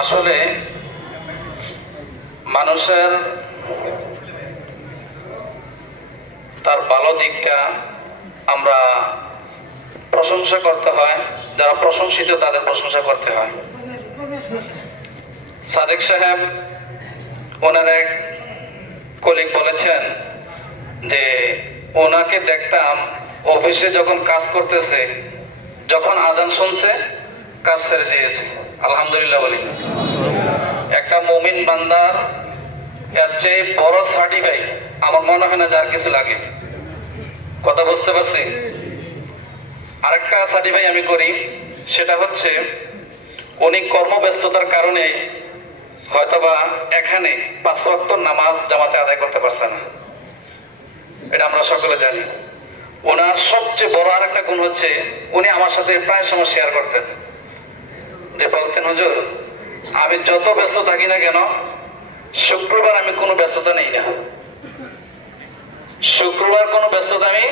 আসলে মানুষের তার ভালো দিকটা আমরা প্রশংসা করতে হয়, যারা প্রশংসিত তাদের প্রশংসা করতে হয়। সাদেক সাহেব ওনার এক কলিগ বলেছেন যে ওনাকে দেখতাম অফিসে যখন কাজ করতেছে, যখন আজান শুনছে কাজ ছেড়ে দিয়েছে। আলহামদুলিল্লাহ বলি। একটা মুমিন বান্দার এর চেয়ে বড় সার্টিফাই আমার মনে হয় না যার কিছু লাগে। কথা বুঝতে পারছি? আরেকটা সার্টিফাই আমি করি, সেটা হচ্ছে উনি কর্মব্যস্ততার কারণে হয়তোবা এখানে 5 ওয়াক্ত নামাজ জামাতে আদায় করতে পারছে না, এটা আমরা সকলে জানি। ওনার সবচেয়ে বড় আরেকটা গুণ হচ্ছে উনি আমার সাথে প্রায় সময় শেয়ার করতেন, যে বলতেন হুজুর আমি যত ব্যস্ত থাকি না কেন শুক্রবার আমি কোনো ব্যস্ততা নেই না, শুক্রবার কোনো ব্যস্ততা আমি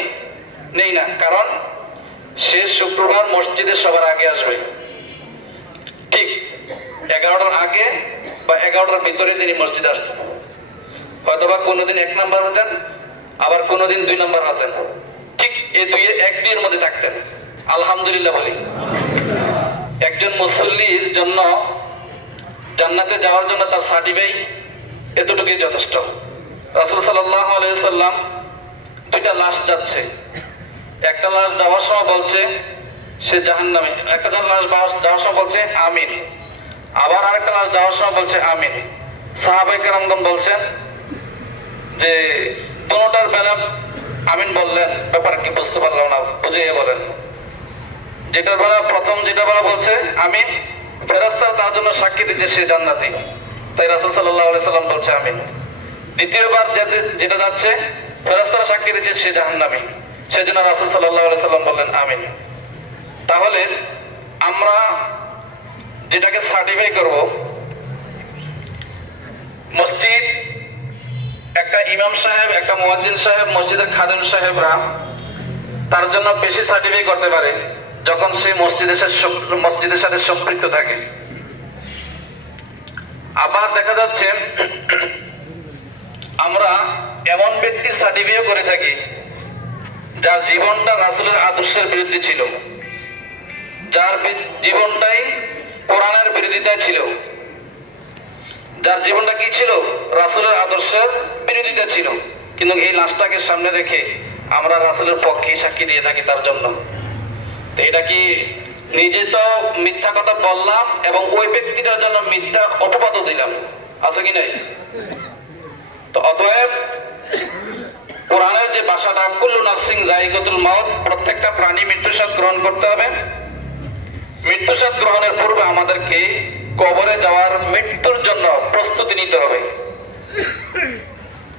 নেই না, কারণ সে শুক্রবার মসজিদে সবার আগে আসবে। ঠিক 11টার আগে বা 11টার ভিতরে তিনি মসজিদে আসতেন। হয়তোবা কোনোদিন 1 নাম্বার হতেন, আবার কোনোদিন 2 নাম্বার হতেন, ঠিক এই 1-2 এর মধ্যে থাকতেন। আলহামদুলিল্লাহ বলি। একজন মুসল্লির জন্য জান্নাতে যাওয়ার জন্য তার সার্টিফাই এতটুকুই যথেষ্ট। রাসূল সাল্লাল্লাহু আলাইহি সাল্লাম 2টা লাশ যাচ্ছে, একটা লাশ যাওয়ার সময় বলছে সে জাহান্নামে, একটা লাশ যাওয়ার সময় বলছে আমিন, আবার আরেকটা লাশ যাওয়ার সময় বলছে আমিন। সাহাবায়ে কেরামগণ বলছেন যে দুটোটার বেলা আমিন বললেন, ব্যাপার কি বুঝতে পারলাম না, বুঝিয়ে বলেন। যেটা বেলা প্রথম যেটা বেলা বলছে আমিন, ফেরেশতারা তার জন্য সাক্ষী দিচ্ছে সে জান্নাতি, তাই রাসূল সাল্লাল্লাহু আলাইহি সাল্লাম বলছে আমিন। দ্বিতীয়বার যেটা যাচ্ছে ফেরেশতারা সাক্ষী দিচ্ছে সে জাহান্নামী, সেজন্য রাসূল সাল্লাল্লাহু আলাইহি সাল্লাম বললেন আমিন। তাহলে আমরা যেটাকে সার্টিফাই করব, মসজিদ একটা ইমাম সাহেব, একটা মুয়াজ্জিন সাহেব, মসজিদের খাদেম সাহেবরা তার জন্য বেশি সার্টিফাই করতে পারে যখন সে মসজিদের সাথে সম্পৃক্ত থাকে। আবার দেখা যাচ্ছে আমরা এমন ব্যক্তির সার্টিফাইও করে থাকি যার জীবনটা রাসূলের আদর্শের বিরুদ্ধে ছিল, যার জীবনটাই কোরআনের বিরোধিতা ছিল, যার জীবনটা কি ছিল রাসূলের আদর্শের বিরোধিতা ছিল, কিন্তু এই লাশটাকে সামনে রেখে আমরা রাসূলের পক্ষে সাক্ষী দিয়ে থাকি তার জন্য। তো এটা কি নিজে তো মিথ্যা কথা বললাম এবং ওই ব্যক্তিটার জন্য মিথ্যা অপবাদও দিলাম, আছে কি নাই? তো অতএব কোরআনের যে ভাষাটা কুল্লু নাফসিন যায়িকাতুল মাউত, প্রত্যেকটা প্রাণী মৃত্যুস্বাদ গ্রহণ করতে হবে। মৃত্যুস্বাদ গ্রহণের পূর্বে আমাদেরকে কবরে যাওয়ার মৃত্যুর জন্য প্রস্তুতি নিতে হবে।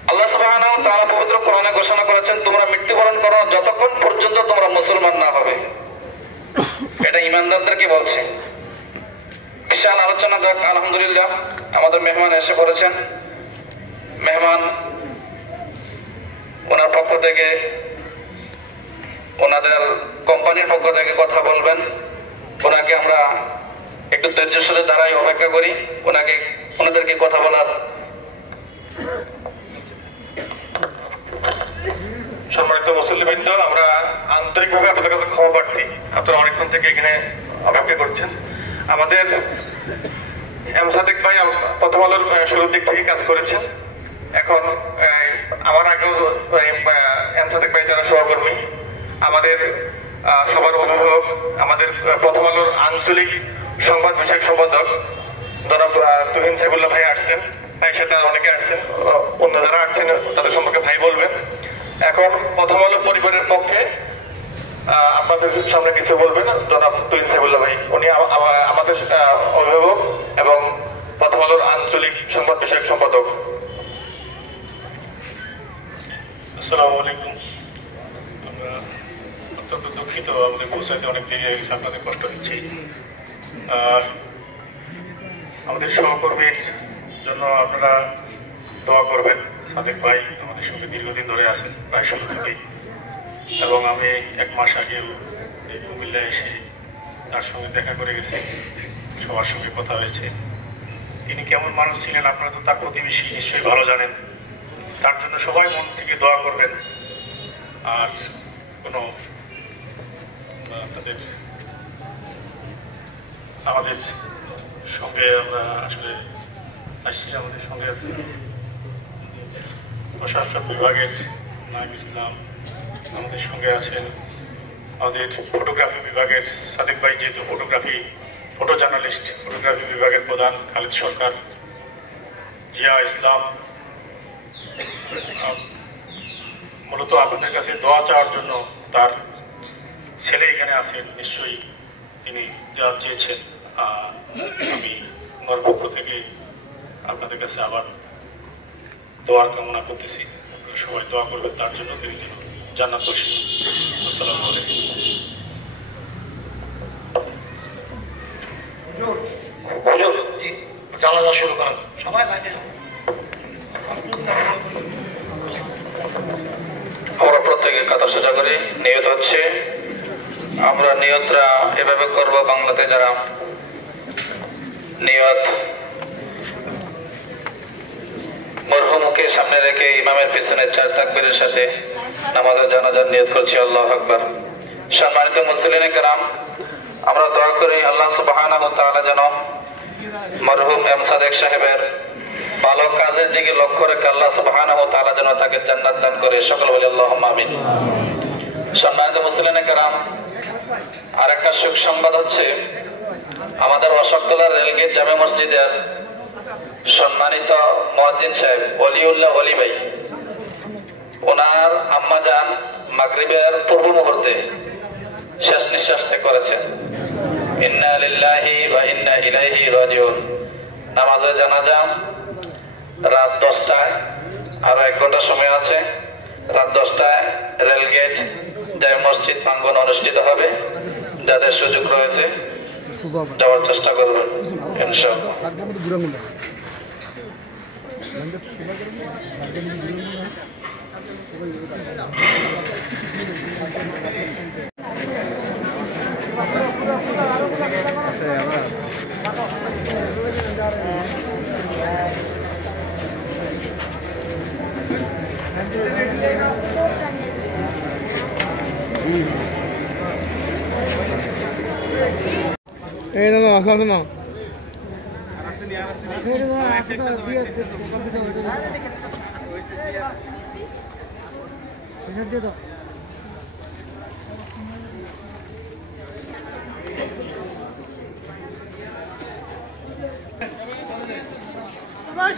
আল্লাহ সুবহানাহু ওয়া তাআলা পবিত্র কোরআনে ঘোষণা করেছেন তোমরা মৃত্যুবরণ করো যতক্ষণ পর্যন্ত তোমরা মুসলমান না হবে। এটা ঈমানদারদেরকে বলছে। বিশাল আলোচনা যাক। আলহামদুলিল্লাহ আমাদের মেহমান এসে পড়েছেন। মেহমান ওনার পক্ষ থেকে, ওনাদের কোম্পানির পক্ষ থেকে কথা বলবেন। ওনাকে আমরা একটু ধৈর্যের সাথে দাঁড়াই, অপেক্ষা করি ওনাদেরকে কথা বলার। সম্মানিত মুসল্লিবৃন্দ, আমরা আন্তরিকভাবে আপনাদের কাছে ক্ষমা প্রার্থী, আপনারা অনেকক্ষণ থেকে এখানে অপেক্ষা করছেন। আমাদের এম সাদেক ভাই প্রথম আলোর শুরুর দিক থেকে কাজ করেছেন। এখন আমার আগেও এম সাদেক ভাই যারা সহকর্মী, আমাদের সবার অভিভাবক, আমাদের প্রথম আলোর আঞ্চলিক সংবাদ বিষয়ক সম্পাদক জনাব তুহিন সাইফুল্লাহ ভাই আসছেন, ভাইয়ের সাথে অনেকে আসছেন, অন্য যারা আসছেন তাদের সম্পর্কে ভাই বলবেন। এখন প্রথম আলো পরিবারের পক্ষে আপনাদের সামনে কিছু বলবেন জনাব তুহিন সাইফুল্লাহ ভাই। উনি আমাদের অভিভাবক এবং প্রথম আলোর আঞ্চলিক সংবাদ বিষয়ক সম্পাদক। আসসালামু আলাইকুম। আমরা অত্যন্ত দুঃখিত, আমাদের পৌঁছাতে অনেক দেরি হয়ে গেছে, আপনাদের কষ্ট হচ্ছে। আর আমাদের সহকর্মীর জন্য আপনারা দোয়া করবেন। সাদেক ভাই আমাদের সঙ্গে দীর্ঘদিন ধরে আছেন, প্রায় শুরু থেকেই, এবং আমি 1 মাস আগেও এই কুমিল্লায় এসে তার সঙ্গে দেখা করে গেছি। সবার সঙ্গে কথা হয়েছে। তিনি কেমন মানুষ ছিলেন আপনারা তো তার প্রতিবেশী, নিশ্চয়ই ভালো জানেন। তার জন্য সবাই মন থেকে দোয়া করবেন। আর কোনো আমাদের সঙ্গে আমরা আসলে আসছি, আমাদের সঙ্গে আছি প্রশাসন বিভাগের নাইব ইসলাম, আমাদের সঙ্গে আছেন আমাদের ফটোগ্রাফি বিভাগের সাদেক ভাই, যেহেতু ফটো জার্নালিস্ট, ফটোগ্রাফি বিভাগের প্রধান খালিদ সরকার, জিয়া ইসলাম। মূলত আপনাদের কাছে দোয়া চাওয়ার জন্য, তার ছেলে এখানে আছেন, নিশ্চয়ই তিনি যা চেয়েছেন। আমি ওনার পক্ষ থেকে আপনাদের কাছে আবার দোয়ার কামনা করতেছি। আপনারা সবাই দোয়া করবেন তার জন্য, তিনি যেন জান্নাত বসে। আসসালামু আলাইকুম। জানাজা শুরু করেন সবাই। আমরা প্রত্যেকে কাতার সোজা করি। নিয়ত হচ্ছে, আমরা নিয়তরা এভাবে করব, বাংলাতে যারা নিয়ত মরহুমকে সামনে রেখে ইমামের পিছনে 4 তাকবীরের সাথে নামাজের জানাজার নিয়ত করছি। আল্লাহু আকবার। সম্মানিত মুসলিম کرام, আমরা দোয়া করি আল্লাহ সুবহানাহু ওয়া তাআলা যেন মরহুম এম সাদেক সাহেবের ভালো কাজের দিকে লক্ষ্য রেখে আল্লাহ সুবহানাহু ওয়া তাআলা যেন তাকে জান্নাত দান করে। সকল বলি আল্লাহুম্মা আমিন। সম্মানিত মুসলিম کرام, আরেকটা সুখ সংবাদ হচ্ছে, আমাদের অশোকতলা রেলগেট জামে মসজিদের সম্মানিত মুয়াজ্জিন সাহেব ওলিউল্লাহ ওলি ভাই, ওনার আম্মাজান মাগরিবের পূর্ব মুহূর্তে শেষ নিঃশ্বাস ত্যাগ করেছেন। ইন্না লিল্লাহি ওয়া ইন্না ইলাইহি রাজিউন। নামাজের জানাজা রাত 10টায়, আরো 1 ঘন্টা সময় আছে। রাত 10টায় রেলগেট জামে মসজিদ প্রাঙ্গণ অনুষ্ঠিত হবে। যাদের সুযোগ রয়েছে যাওয়ার চেষ্টা করবেন ইনশাআল্লাহ। এই না আসলে না ভাই